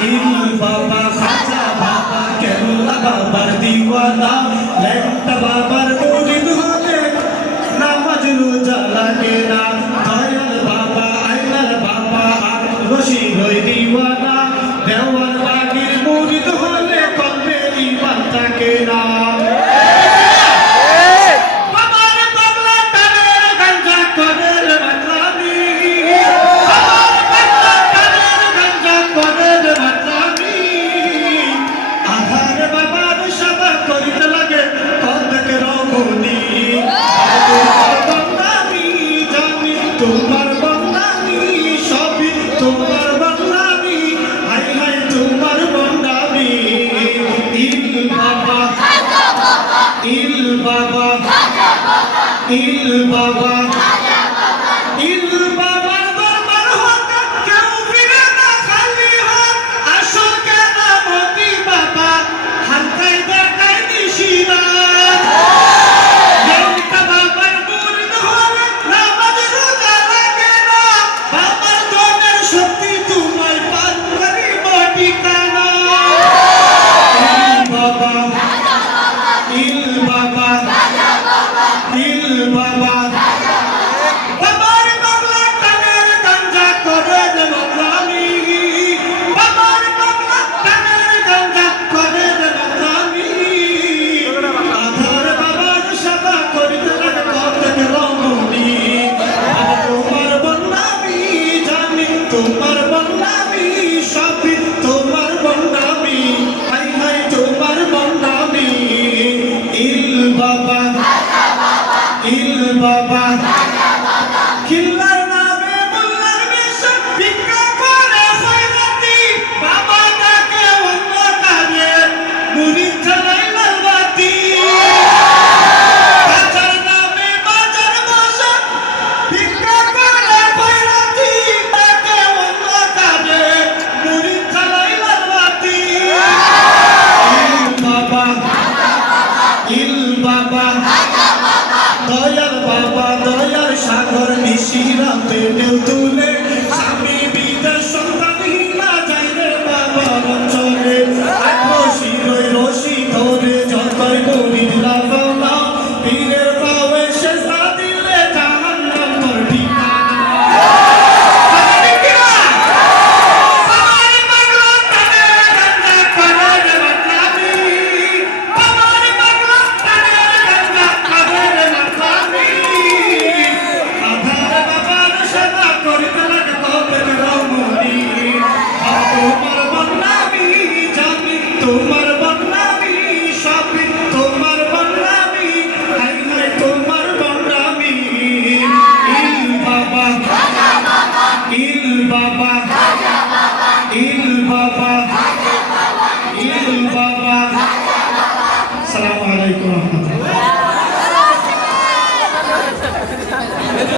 ইল বাবা খাজা বাবা কেবলা বাবার দিওয়ানা লেংটা বাবার মুরিদ হলে নামাজ রোজা লাগে না দয়াল বাবা আইনার বাবা আর রশিদই দিওয়ানা দেওয়ার বাগির মুরিদ হলে কলবে ঈমান থাকে না তোমার বন্দামি সবই তোমার বন্দামি হাই হাই তোমার বন্দামি ইল বাবা ইল বাবা ইল বাবা ইল বাবার দরবার হতে কেউ ফিরে না খালি হাত আসল কেরামতি বাবা হালকায় দেখায় নিশিরা তোমার বন্দামি সবই তোমার বন্দামি হাই হাই তোমার বন্দামি ইল বাবা ইল বাবা খিল্লার নামে মোল্লার বেশে ভিক্ষা করে খয়রাতি বাবা তাকে অন্য কাজে মুরিদ জ্বালাই লাল বাতি বাজার নামে বাজার বসে ভিক্ষা করে খয়রাতি তাকে অন্য কাজে মুরিদ জ্বালাই লাল বাতি ইল বাবা দয়াল বাবা দয়ার সাগর নিশিরাতে ঢেউ তুলে স্বামী বিদেশ সন্তানহীনা যায় রে বাবা